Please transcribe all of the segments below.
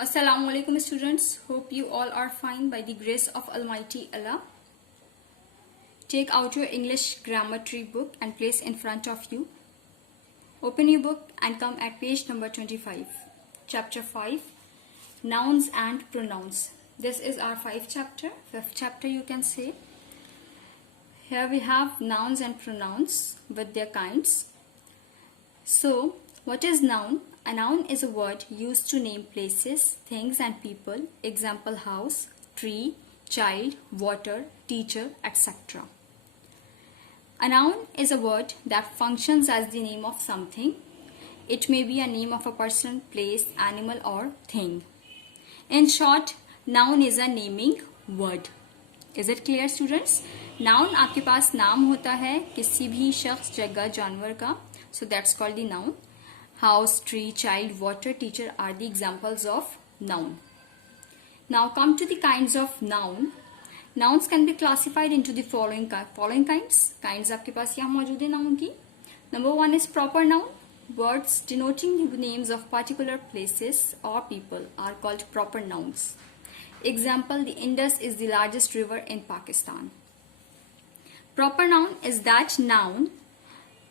Assalamu alaikum students. Hope you all are fine by the grace of Almighty Allah. Take out your English grammar tree book and place in front of you. Open your book and come at page number 25. Chapter 5, Nouns and Pronouns. This is our fifth chapter you can say. Here we have nouns and pronouns with their kinds. So, what is noun? A noun is a word used to name places, things and people. Example, house, tree, child, water, teacher, etc. A noun is a word that functions as the name of something. It may be a name of a person, place, animal or thing. In short, noun is a naming word. Is it clear students? Noun आपके पास नाम होता है किसी भी शख्स, जगह, जानवर का. So that's called the noun. House, tree, child, water, teacher are the examples of noun. Now come to the kinds of noun. Nouns can be classified into the following kinds. Kinds आपके पास यहाँ मौजूद है noun की. Number 1 is proper noun. Words denoting the names of particular places or people are called proper nouns. Example, the Indus is the largest river in Pakistan. Proper noun is that noun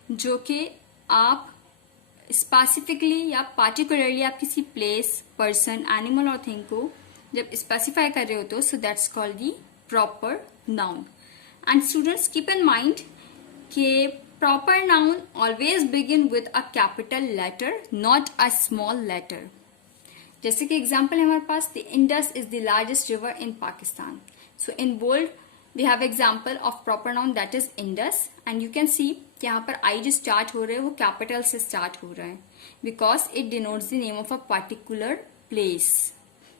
जो कि आप स्पेसिफिकली या particularly आप किसी place, person, animal और thing को जब specify कर रहे होते हो, so that's called the proper noun. And students keep in mind कि proper noun always begin with a capital letter, not a small letter. जैसे कि एग्जाम्पल है हमारे पास, the Indus is the largest river in Pakistan. So in bold we have example of proper noun that is Indus, and you can see कि यहाँ पर I जो स्टार्ट हो रहे हैं वो कैपिटल से स्टार्ट हो रहा है because it denotes the name of a particular place.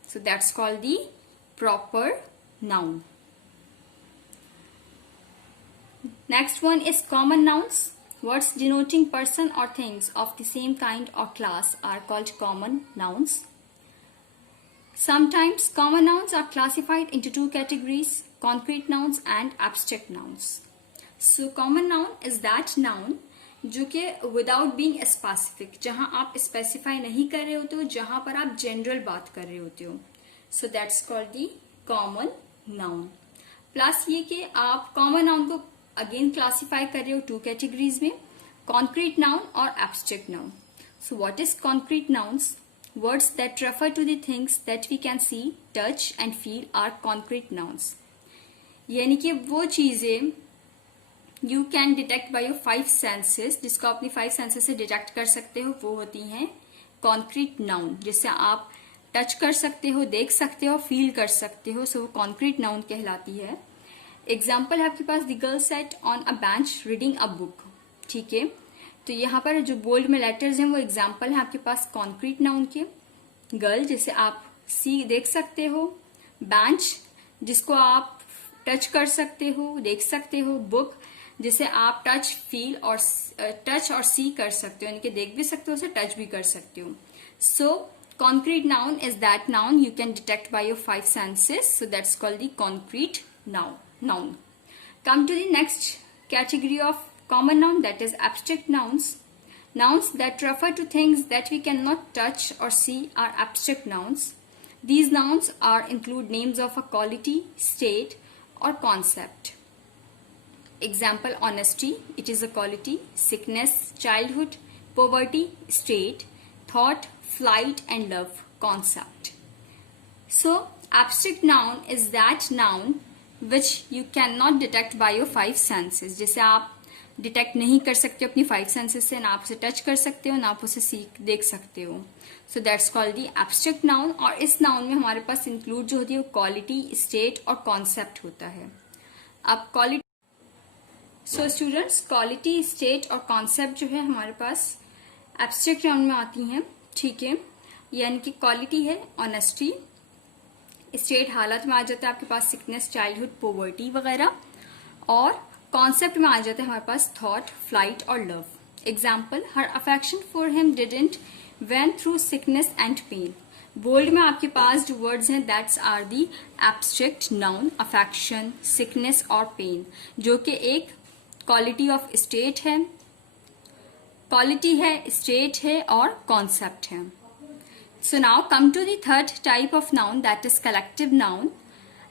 So that's called the proper noun. Next one is common nouns. Words denoting person or things of the same kind or class are called common nouns. Sometimes common nouns are classified into two categories: concrete nouns and abstract nouns. So common noun is that noun जो कि without being specific, जहां आप specify नहीं कर रहे होते हो, जहां पर आप general बात कर रहे होते हो. So that's called the common noun. Plus ये कि आप common noun को again classify कर रहे हो two categories में, concrete noun और abstract noun. So what is concrete nouns? Words that refer to the things that we can see, touch and feel are concrete nouns. यानी कि वो चीजें you can detect by your 5 senses, जिसको अपनी 5 senses से डिटेक्ट कर सकते हो, वो होती हैं concrete noun, जिससे आप टच कर सकते हो, देख सकते हो, फील कर सकते हो. सो वो concrete noun कहलाती है. एग्जाम्पल है आपके पास, the girl sat on a bench reading a book. ठीक है, तो यहाँ पर जो बोल्ड में लेटर्स हैं वो एग्जाम्पल है आपके पास कॉन्क्रीट नाउन के. गर्ल जिसे आप सी देख सकते हो, बेंच जिसको आप टच कर सकते हो, देख सकते हो, बुक जिसे आप टच, फील और सी कर सकते हो, यानी कि देख भी सकते हो, उसे टच भी कर सकते हो. So concrete noun is that noun you can detect by your 5 senses. So that's called the concrete noun. Come to the next category of common noun, that is abstract nouns. Nouns that refer to things that we cannot touch or see are abstract nouns. These nouns include names of a quality, state or concept. Example, honesty, it is a quality. Sickness, childhood, poverty, state. Thought, flight and love, concept. So abstract noun is that noun which you cannot detect by your 5 senses. जिसे आप डिटेक्ट नहीं कर सकते अपनी 5 सेंसेस से, ना आप उसे टच कर सकते हो, ना आप उसे देख सकते हो. So that's called the abstract noun. और इस नाउन में हमारे पास इंक्लूड जो होती है वो क्वालिटी, स्टेट और कॉन्सेप्ट होता है. अब quality, so students, quality, state और कॉन्सेप्ट जो है हमारे पास एब्स्ट्रैक्ट नाउन में आती हैं. ठीक है, यानी कि क्वालिटी है ऑनेस्टी, स्टेट हालत में आ जाता है आपके पास सिकनेस, चाइल्डहुड, पोवर्टी वगैरह, और कॉन्सेप्ट में आ जाता है हमारे पास थॉट, फ्लाइट और love. Example, her affection for him didn't wane through sickness and pain. Bold में आपके पास जो वर्ड्स हैं that's are the abstract noun, affection, sickness और पेन, जो कि एक क्वालिटी ऑफ स्टेट है, क्वालिटी है, स्टेट है और कॉन्सेप्ट है. So now come to the third type of noun, that is collective noun.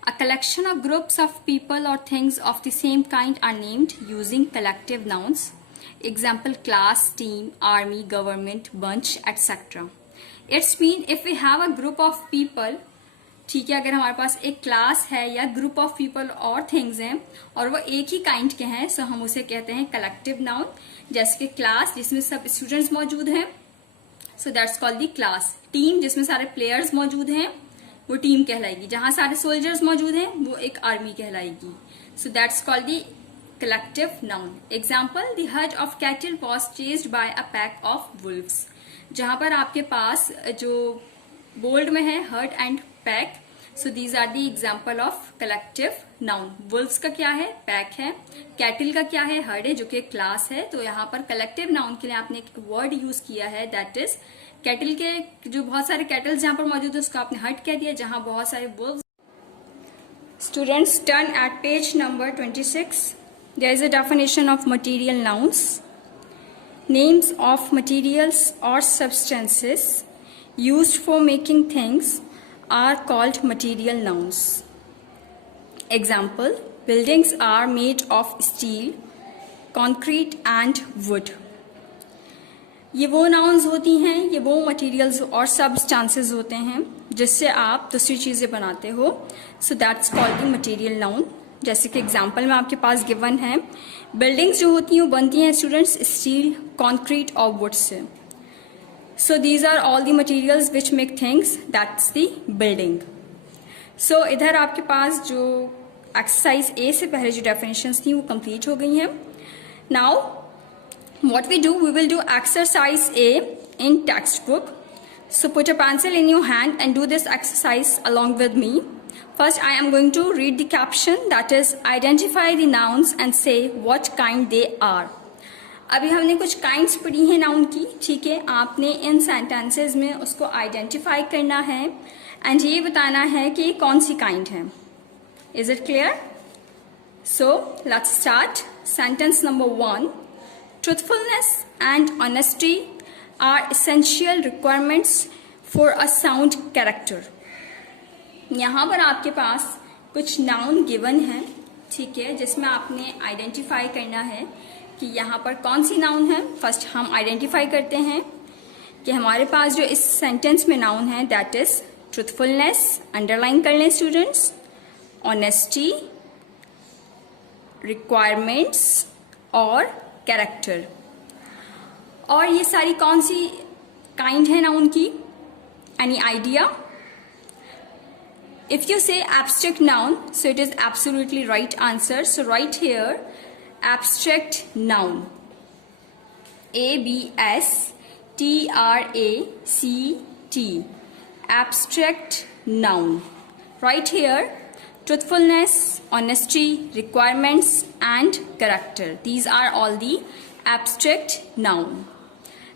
A collection of groups of people or things of the same kind are named using collective nouns. Example, class, team, army, government, bunch, etc. It's mean if we have a group of people, ठीक है, अगर हमारे पास एक क्लास है या group of people और थिंग्स हैं और वो एक ही काइंड के हैं, सो हम उसे कहते हैं कलेक्टिव नाउन. जैसे कि क्लास जिसमें सब स्टूडेंट्स मौजूद हैं, सो that's called the class. Team जिसमें सारे प्लेयर्स मौजूद हैं, वो टीम कहलाएगी. जहां सारे सोल्जर्स मौजूद हैं वो एक आर्मी कहलाएगी. So that's called the collective noun. Example, the herd of cattle was chased by a pack of wolves. जहां पर आपके पास जो बोल्ड में है herd and pack, so these are the example of collective noun. Wolves का क्या है, पैक है. कैटल का क्या है, हर्ड है, जो कि क्लास है. तो यहाँ पर कलेक्टिव नाउन के लिए आपने एक वर्ड यूज किया है, दैट इज कैटल. के जो बहुत सारे कैटल्स जहां पर मौजूद है उसको आपने हर्ड कह दिया, जहां बहुत सारे wolves. Students, turn at page number 26. There is a definition of material nouns. Names of materials और substances used for making things are called material nouns. Example, buildings are made of steel, concrete and wood. ये वो nouns होती हैं, ये वो materials और substances होते हैं जिससे आप दूसरी चीजें बनाते हो. So that's called the material noun. जैसे कि एग्जाम्पल में आपके पास गिवन है, बिल्डिंग्स जो होती हैं वो बनती हैं स्टूडेंट्स स्टील, कॉन्क्रीट और would say. So these are all the materials which make things, that's the building. So इधर आपके पास जो एक्सरसाइज ए से पहले जो डेफिनेशंस थी वो कंप्लीट हो गई हैं. Now what we do, we will do exercise A in textbook. So put a pencil in your hand and do this exercise along with me. First I am going to read the caption, that is identify the nouns and say what kind they are. अभी हमने कुछ काइंड्स पढ़ी हैं नाउन की, ठीक है. आपने इन सेंटेंसेस में उसको आइडेंटिफाई करना है एंड ये बताना है कि ये कौन सी काइंड है. Is it clear? So let's start. Sentence number 1. Truthfulness and honesty are essential requirements for a sound character. यहाँ पर आपके पास कुछ नाउन गिवन है, ठीक है, जिसमें आपने आइडेंटिफाई करना है कि यहाँ पर कौन सी नाउन है. फर्स्ट हम आइडेंटिफाई करते हैं कि हमारे पास जो इस सेंटेंस में नाउन है दैट इज ट्रूथफुलनेस, अंडरलाइन कर लें स्टूडेंट्स, ऑनेस्टी, रिक्वायरमेंट्स और कैरेक्टर. और ये सारी कौन सी काइंड है नाउन की? Any idea? If you say abstract noun, so it is absolutely right answer. So right here, abstract noun. ABSTRACT. Abstract noun. Right here, truthfulness, honesty, requirements, and character. These are all the abstract noun.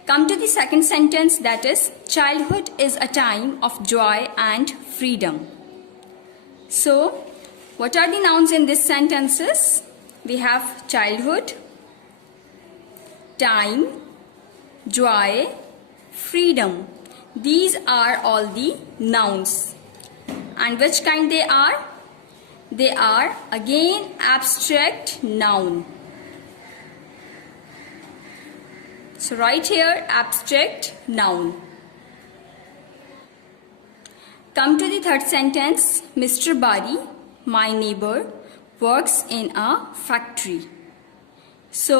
Come to the second sentence, that is, childhood is a time of joy and freedom. So, what are the nouns in these sentences? We have childhood, time, joy, freedom. These are all the nouns. And which kind they are? They are again abstract noun. So right here, abstract noun. Come to the third sentence. Mr. Bari, my neighbor, works in a factory. So,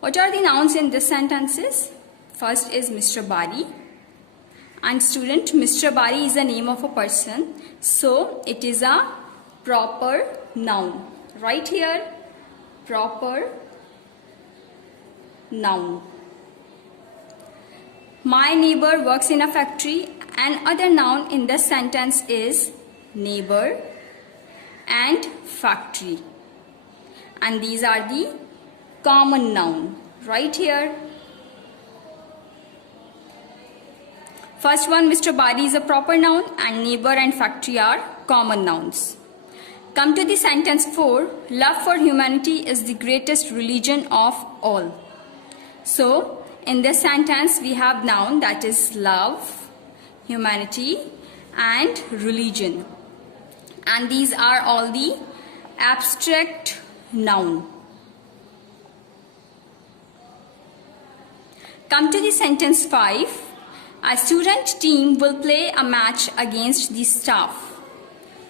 what are the nouns in these sentences? First is Mr. Bari. And student, Mr. Bari is the name of a person. So, it is a proper noun. Right here, proper noun. My neighbor works in a factory. Another noun in the sentence is neighbor and factory. And these are the common noun. Right here. First one, Mr. Bari is a proper noun and neighbor and factory are common nouns. Come to the sentence 4. Love for humanity is the greatest religion of all. So, in this sentence we have noun that is love, humanity, and religion. And these are all the abstract noun. Come to the sentence 5. A student team will play a match against the staff.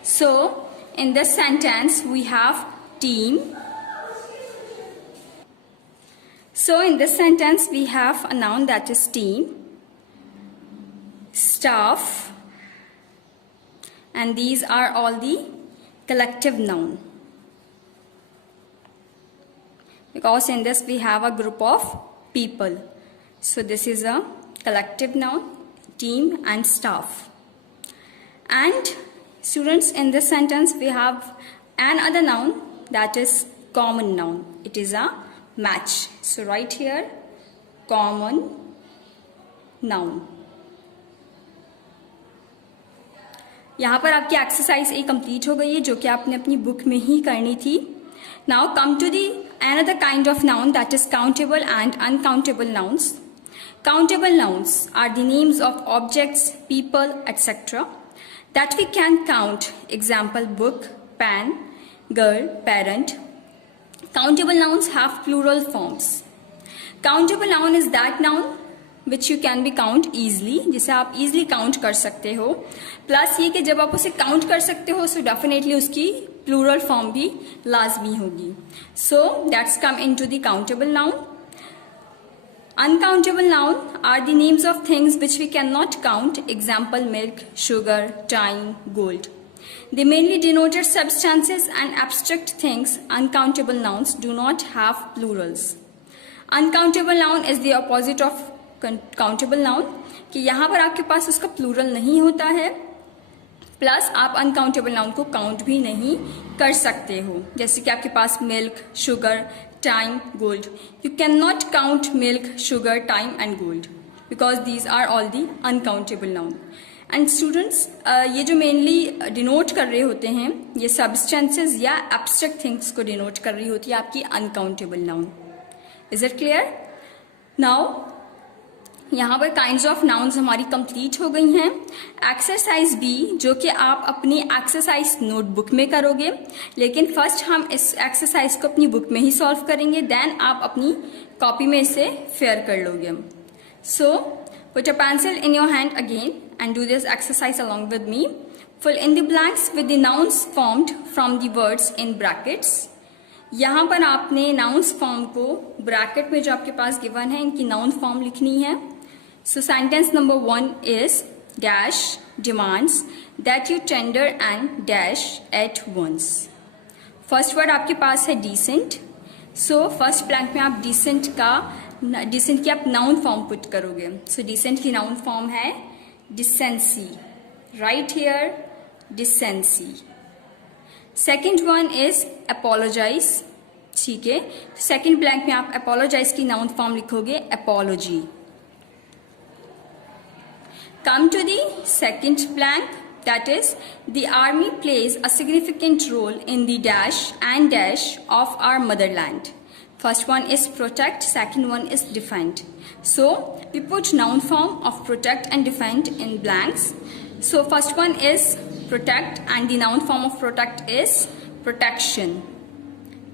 So, in this sentence, we have team. So, in this sentence, we have a noun that is team, staff, and these are all the collective noun. Because in this, we have a group of people. So, this is a collective noun, team and staff. And students, in this sentence we have another noun that is common noun. It is a match. So right here, common noun. यहाँ पर आपकी एक्सरसाइज ए कंप्लीट हो गई है जो कि आपने अपनी बुक में ही करनी थी. Now come to the another kind of noun that is countable and uncountable nouns. Countable nouns are the names of objects, people, etc. that we can count. Example, book, pen, girl, parent. Countable nouns have plural forms. Countable noun is that noun which you can be count easily, जिसे आप easily count कर सकते हो. प्लस ये कि जब आप उसे count कर सकते हो so definitely उसकी plural form भी लाजमी होगी. So that's come into the countable noun. Uncountable noun are the names of things which we cannot count. Example, milk, sugar, time, gold. They mainly denoted substances and abstract things. Uncountable nouns do not have plurals. Uncountable noun is the opposite of countable noun, कि यहाँ पर आपके पास उसका प्लूरल नहीं होता है, प्लस आप uncountable noun को काउंट भी नहीं कर सकते हो. जैसे कि आपके पास milk, sugar, time, gold. You can not count milk, sugar, time and gold because these are all the uncountable noun. And students, ये जो मेनली डिनोट कर रहे होते हैं ये सब्सटेंसेस या एब्स्ट्रैक्ट थिंग्स को डिनोट कर रही होती है आपकी uncountable noun. Is it clear? Now यहाँ पर काइंड्स ऑफ नाउन्स हमारी कंप्लीट हो गई हैं. एक्सरसाइज बी जो कि आप अपनी एक्सरसाइज नोटबुक में करोगे, लेकिन फर्स्ट हम इस एक्सरसाइज को अपनी बुक में ही सॉल्व करेंगे, देन आप अपनी कॉपी में इसे फेयर कर लोगे. So put a pencil in your hand again and do this exercise along with me. Fill in the blanks with the nouns formed from the words in brackets. यहाँ पर आपने नाउन्स फॉर्म को ब्रैकेट में जो आपके पास गिवन है इनकी नाउन फॉर्म लिखनी है. So sentence number 1 is dash demands that you tender and dash at once. First word आपके पास है decent. So first blank में आप decent की आप noun form put करोगे. So decent की noun form है decency. Right here decency. Second one is apologize. ठीक है. Second blank में आप apologize की noun form लिखोगे apology. Come to the second blank, that is the army plays a significant role in the dash and dash of our motherland. First one is protect, second one is defend. So we put noun form of protect and defend in blanks. So first one is protect and the noun form of protect is protection.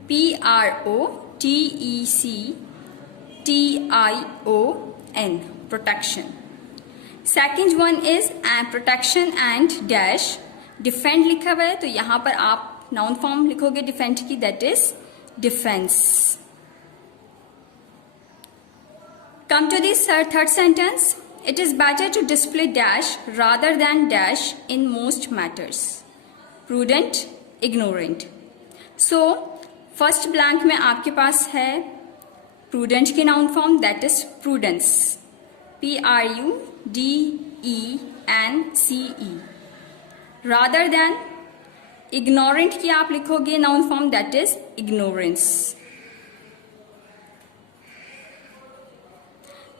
P-R-O-T-E-C-T-I-O-N, protection. Second one is protection and dash. Defend लिखा हुआ है तो यहां पर आप noun form लिखोगे defend की, that is defence. Come to this third sentence. It is better to display dash rather than dash in most matters. Prudent, ignorant. So first blank में आपके पास है प्रूडेंट की noun form, that is prudence. P-R-U-D-E-N-C-E. Rather than ignorant की आप लिखोगे noun form, that is ignorance.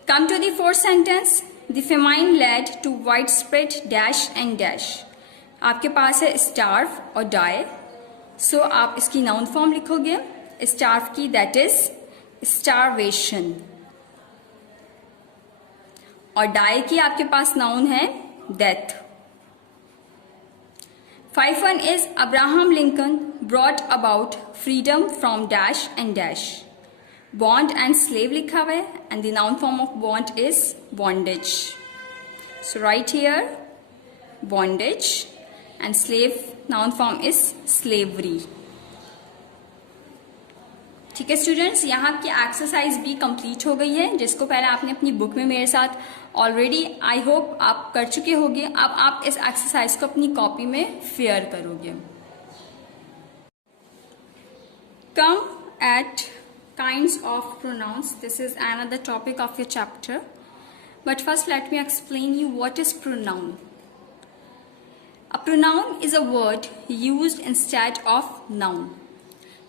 Come to the fourth sentence. The famine led to widespread dash and dash. आपके पास है स्टार्व और डाई. सो आप इसकी noun form लिखोगे स्टार्व की, दैट इज स्टारवेशन. और डाई की आपके पास नाउन है death. 5-1 is Abraham Lincoln brought about freedom from dash and dash. Bond and slave लिखा हुआ है and the noun form of bond is bondage. So right here bondage and slave noun form is slavery. ठीक है स्टूडेंट्स, यहाँ की एक्सरसाइज भी कंप्लीट हो गई है, जिसको पहले आपने अपनी बुक में मेरे साथ ऑलरेडी आई होप आप कर चुके होंगे. अब आप इस एक्सरसाइज को अपनी कॉपी में फेयर करोगे. Come eight kinds of pronouns. This is another topic of your chapter, but first let me explain you what is pronoun. A pronoun is a word used instead of noun.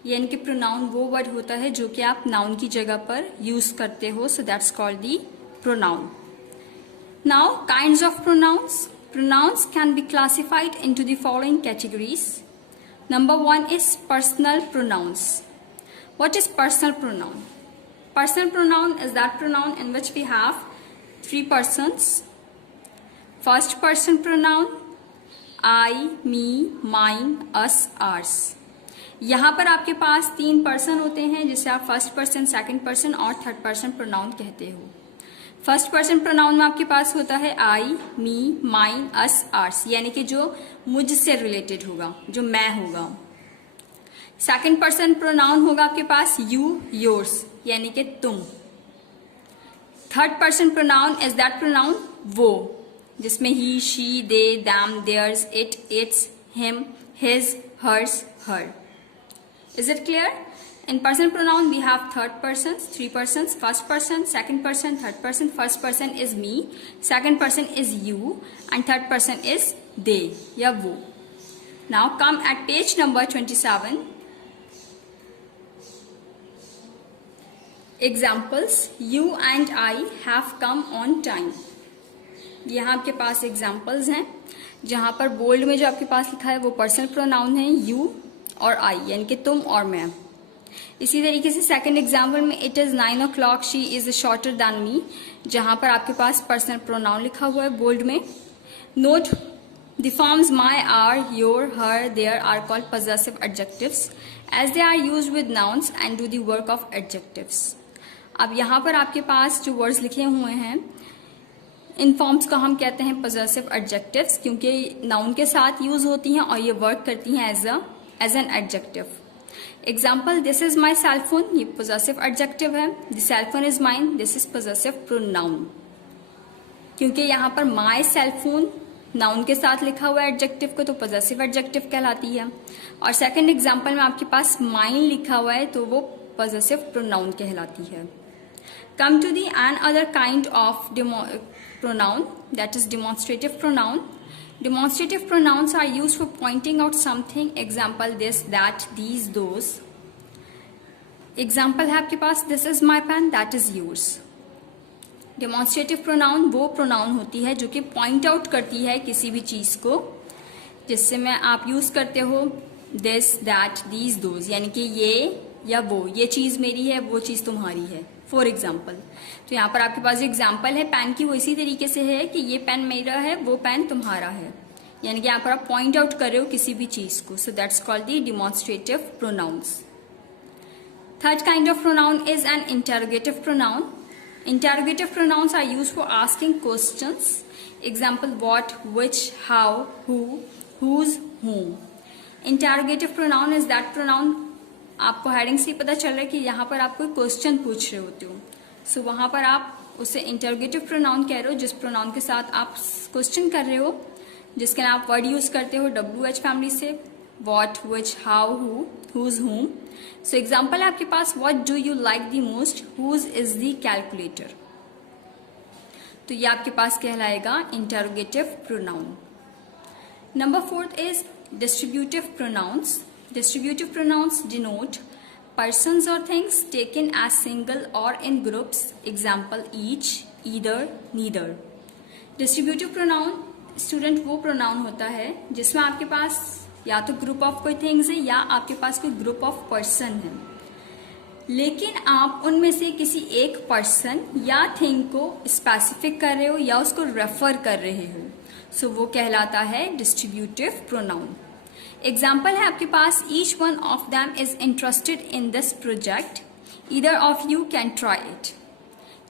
यानी कि प्रोनाउन वो वर्ड होता है जो कि आप नाउन की जगह पर यूज करते हो. So that's called the pronoun. Now kinds of pronouns. Pronouns can be classified into the following categories. Number 1 is personal pronouns. What is personal pronoun? Personal pronoun is that pronoun in which we have 3 persons. First person pronoun I, me, mine, us, ours. यहाँ पर आपके पास 3 पर्सन होते हैं जिसे आप first person, second person और third person pronoun कहते हो. फर्स्ट पर्सन प्रोनाउन में आपके पास होता है आई, मी, माइन, अस, आर्स, यानी कि जो मुझसे रिलेटेड होगा, जो मैं होगा. सेकंड पर्सन प्रोनाउन होगा आपके पास यू, योर्स, यानी कि तुम. Third person pronoun is that pronoun वो, जिसमें he, she, they, them, theirs, it, its, him, his, hers, her. Is it clear? In personal pronoun we have third persons, 3 persons, first person, second person, third person. First person is me, second person is you, and third person is they या वो. Now come at page number 27. Examples. You and I have come on time. यहाँ आपके पास एग्जाम्पल्स हैं, जहां पर बोल्ड में जो आपके पास लिखा है वो पर्सनल प्रोनाउन है यू और आई, यानी कि तुम और मैं. इसी तरीके से सेकंड एग्जाम्पल में it is 9 o'clock, she is shorter than me, जहां पर आपके पास पर्सनल प्रोनाउन लिखा हुआ है बोल्ड में. Note the forms my, our, your, her, their are called possessive adjectives as they are used with nouns and do the work of adjectives. अब यहाँ पर आपके पास जो वर्ड्स लिखे हुए हैं इन फॉर्म्स को हम कहते हैं पॉजेसिव एडजेक्टिव्स, क्योंकि नाउन के साथ यूज होती हैं और ये वर्क करती हैं as an adjective. Example, this is my cell phone, ये पॉजेसिव एडजेक्टिव है. The cell phone is mine, this is possessive pronoun, क्योंकि यहाँ पर माई सेल फोन नाउन के साथ लिखा हुआ एडजेक्टिव को तो पॉजेसिव एडजेक्टिव कहलाती है. और सेकंड एग्जाम्पल में आपके पास माइन लिखा हुआ है तो वो पॉजेसिव प्रोनाउन कहलाती है. Come to the another kind of pronoun, that is demonstrative pronoun. Demonstrative pronouns are used for pointing out something. Example, this, that, these, those. Example है आपके पास this is my pen, that is yours. Demonstrative pronoun वो pronoun होती है जो कि point out करती है किसी भी चीज को, जिससे में आप यूज करते हो this, that, these, those, यानी कि ये या वो, ये चीज मेरी है, वो चीज तुम्हारी है. फॉर एग्जाम्पल, तो यहाँ पर आपके पास जो एग्जाम्पल है पेन की वो इसी तरीके से है कि ये पेन मेरा है, वो पेन तुम्हारा है, यानी कि यहाँ पर आप पॉइंट आउट कर रहे हो किसी भी चीज को. So that's called the demonstrative pronouns. Third kind of pronoun is an interrogative pronoun. Interrogative pronouns are used for asking questions. Example, what, which, how, who, whose, whom. Interrogative pronoun is that pronoun, आपको heading से पता चल रहा है कि यहाँ पर आप कोई क्वेश्चन पूछ रहे होते हो. सो वहां पर आप उसे इंटरोगेटिव प्रोनाउन कह रहे हो, जिस प्रोनाउन के साथ आप क्वेश्चन कर रहे हो, जिसके लिए आप वर्ड यूज करते हो WH फैमिली से. What, which, how, who, whose, whom. So example है आपके पास, what do you like the most, whose is the calculator. तो ये आपके पास कहलाएगा interrogative pronoun. Number 4 is distributive pronouns. Distributive pronouns denote persons or things taken as single or in groups. Example, each, either, neither. Distributive pronoun student वो प्रोनाउन होता है जिसमें आपके पास या तो ग्रुप ऑफ कोई थिंग्स है या आपके पास कोई ग्रुप ऑफ पर्सन है, लेकिन आप उनमें से किसी एक पर्सन या थिंग को स्पेसिफिक कर रहे हो या उसको रेफर कर रहे हो. सो वो कहलाता है डिस्ट्रीब्यूटिव प्रोनाउन। एग्जाम्पल है आपके पास, each one of them is interested in this project, either of you can try it.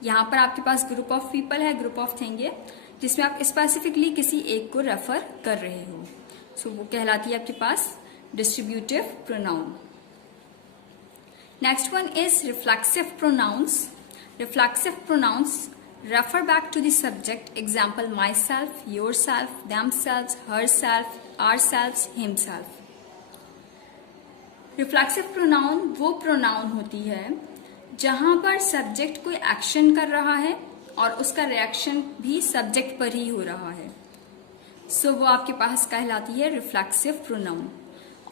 यहाँ पर आपके पास ग्रुप ऑफ पीपल है, ग्रुप ऑफ थिंग है, जिसमें आप स्पेसिफिकली किसी एक को रेफर कर रहे हो। सो वो कहलाती है आपके पास distributive pronoun. Next one is reflexive pronouns. Reflexive pronouns refer back to the subject. Example, myself, yourself, themselves, herself, ourselves, himself. Reflexive pronoun वो प्रोनाउन होती है जहां पर सब्जेक्ट कोई एक्शन कर रहा है और उसका रिएक्शन भी सब्जेक्ट पर ही हो रहा है। सो वो आपके पास कहलाती है रिफ्लेक्सिव प्रोनाउन।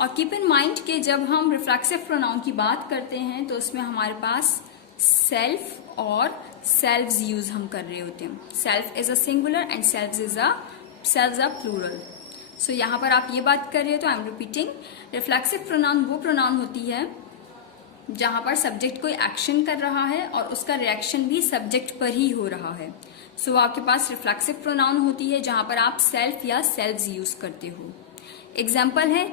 और कीप इन माइंड कि जब हम रिफ्लेक्सिव प्रोनाउन की बात करते हैं तो उसमें हमारे पास सेल्फ और सेल्व्स यूज हम कर रहे होते हैं। Self is a singular and selves a plural. So यहाँ पर आप ये बात कर रहे हो तो I am repeating, reflexive pronoun वो प्रोनाउन होती है जहां पर सब्जेक्ट कोई एक्शन कर रहा है और उसका रिएक्शन भी सब्जेक्ट पर ही हो रहा है। सो आपके पास रिफ्लेक्सिव प्रोनाउन होती है जहां पर आप सेल्फ या सेल्व्स यूज करते हो। एग्जाम्पल है,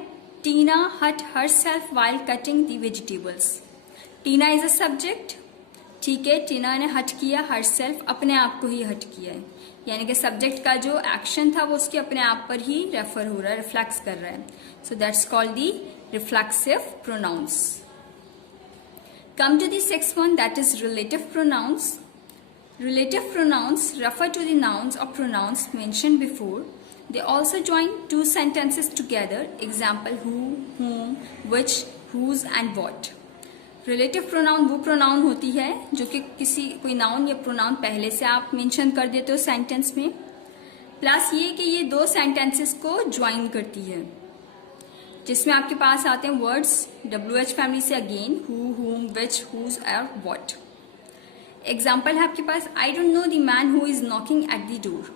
टीना हट her self while cutting the vegetables. Tina is a subject, ठीक है, टीना ने हट किया, हर सेल्फ अपने आप को ही हट किया है, यानी कि सब्जेक्ट का जो एक्शन था वो उसके अपने आप पर ही रेफर हो रहा है, रिफ्लेक्स कर रहा है। So that's called the reflexive pronouns. Come to the sixth one, that is relative pronouns. Relative pronouns refer to the nouns or pronouns mentioned before. They also join two sentences together. Example, who, whom, which, whose and what. Relative pronoun वो pronoun होती है जो कि कोई noun या pronoun पहले से आप mention कर देते हो sentence में, प्लस ये कि ये दो sentences को join करती है, जिसमें आपके पास आते हैं words WH family से again, who, whom, which, whose और what. एग्जाम्पल है आपके पास, I don't know the man who is knocking at the door.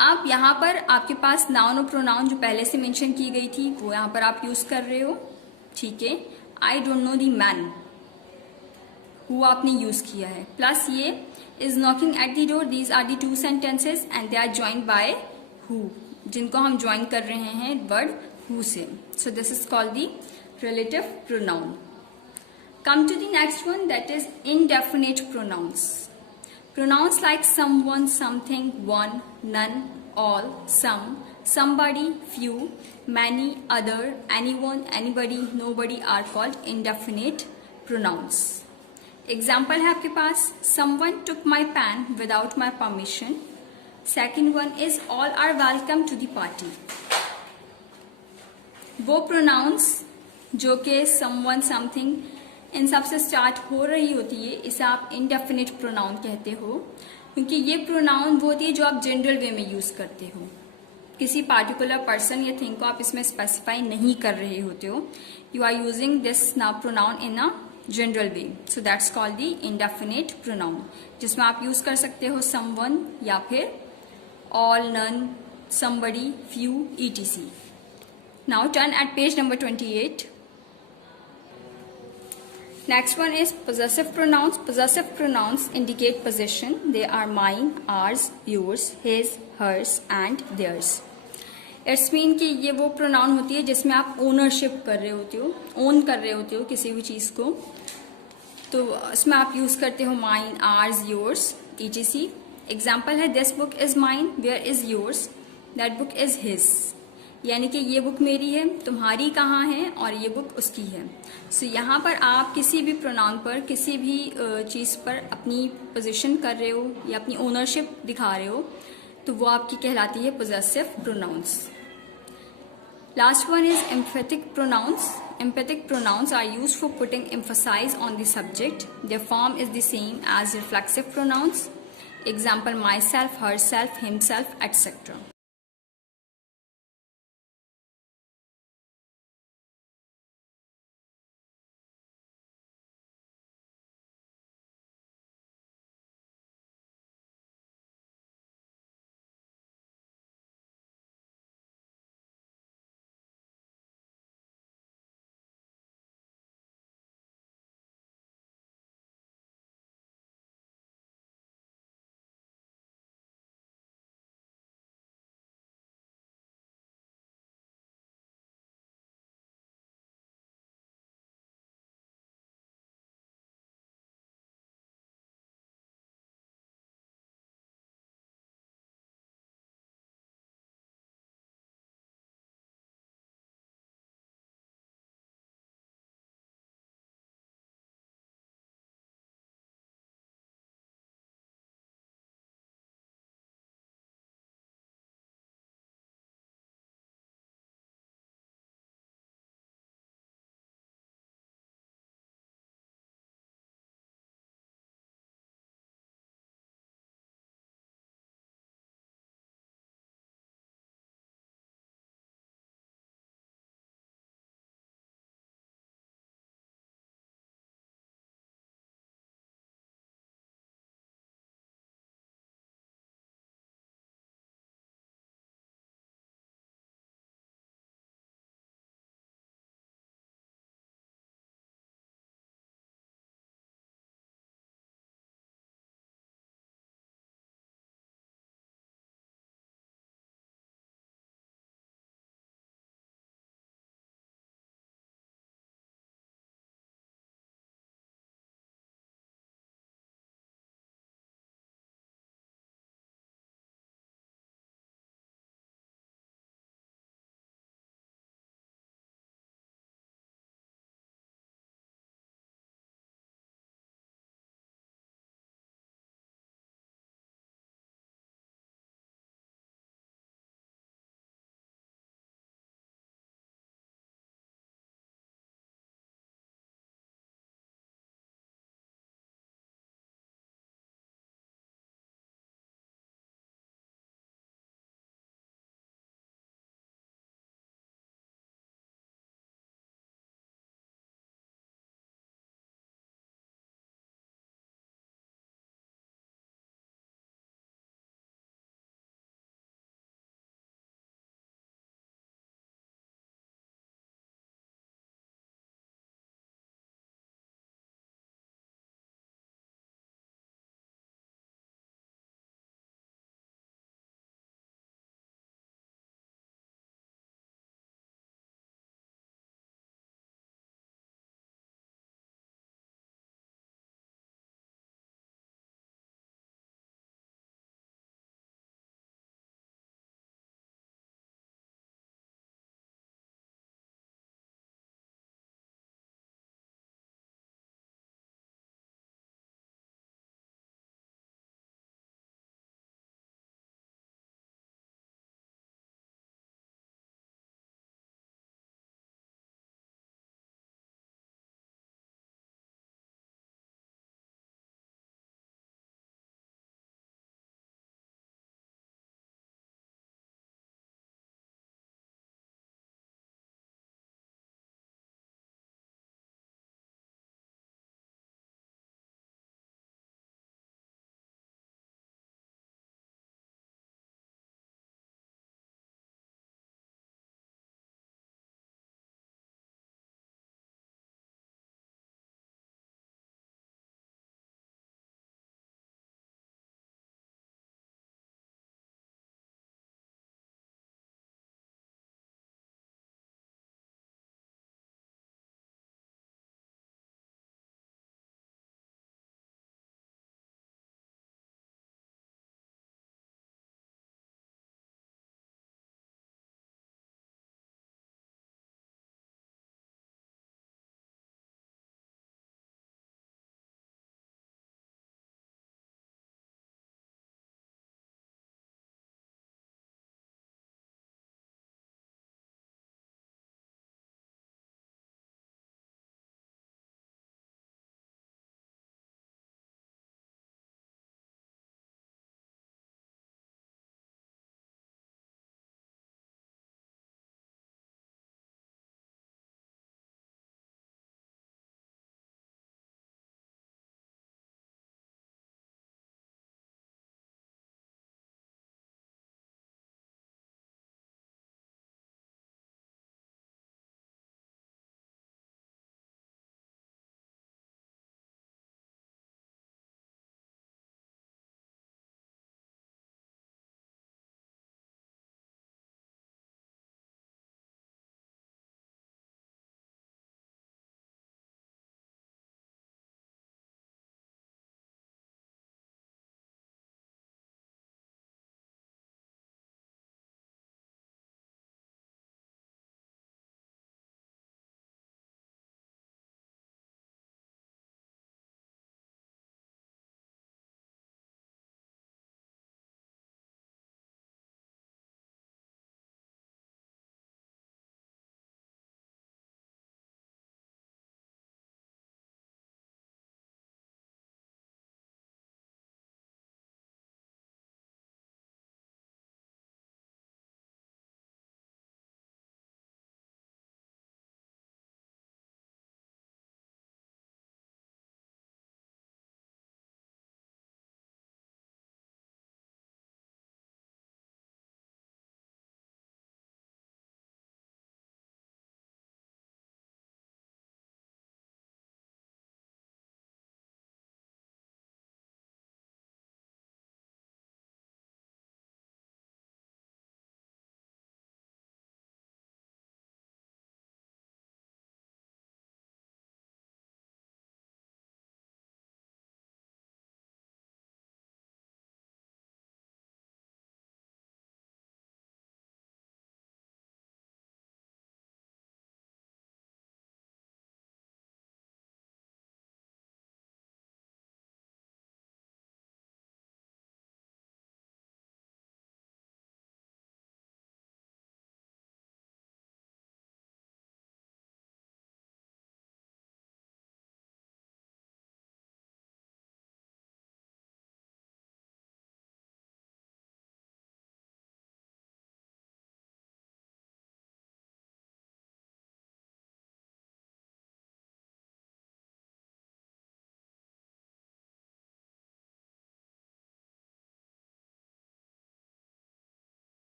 आप यहाँ पर आपके पास नाउन और प्रोनाउन जो पहले से मेंशन की गई थी वो यहाँ पर आप यूज कर रहे हो, ठीक है। I don't know the man, who आपने यूज किया है, प्लस ये is knocking at the door. These are the two sentences and they are joined by who, जिनको हम ज्वाइन कर रहे हैं वर्ड हु से। So this is called the relative pronoun. Come to the next one, that is indefinite pronouns. Pronouns like someone, something, one, none, all, some, somebody, few, many, other, anyone, anybody, nobody are called indefinite pronouns. Example है आपके पास, someone took my pen without my permission. Second one is all are welcome to the party. वो pronouns जो कि someone, something इन सब से स्टार्ट हो रही होती है, इसे आप इनडेफिनिट प्रोनाउन कहते हो, क्योंकि ये प्रोनाउन वो होती है जो आप जनरल वे में यूज करते हो। किसी पार्टिकुलर पर्सन या थिंग को आप इसमें स्पेसिफाई नहीं कर रहे होते हो। You are using this now pronoun in a general way, so that's called the indefinite pronoun, जिसमें आप यूज कर सकते हो समवन या फिर all, none, somebody, few, etc. Now turn at page number 28. Next one is possessive pronouns. Possessive pronouns indicate possession. They are mine, ours, yours, his, hers and theirs. It's mean कि ये वो pronoun होती है जिसमें आप ownership कर रहे होते हो, own कर रहे होते हो किसी भी चीज़ को, तो इसमें आप यूज़ करते हो mine, ours, yours, etc. Example है, this book is mine, where is yours, that book is his. यानी कि ये बुक मेरी है, तुम्हारी कहाँ है, और ये बुक उसकी है। सो यहाँ पर आप किसी भी प्रोनाउन पर, किसी भी चीज़ पर अपनी पोजीशन कर रहे हो या अपनी ओनरशिप दिखा रहे हो, तो वो आपकी कहलाती है possessive pronouns. Last one is emphatic pronouns. Emphatic pronouns are used for putting emphasis on the subject. Their form is the same as reflexive pronouns. Example, myself, herself, himself, etc.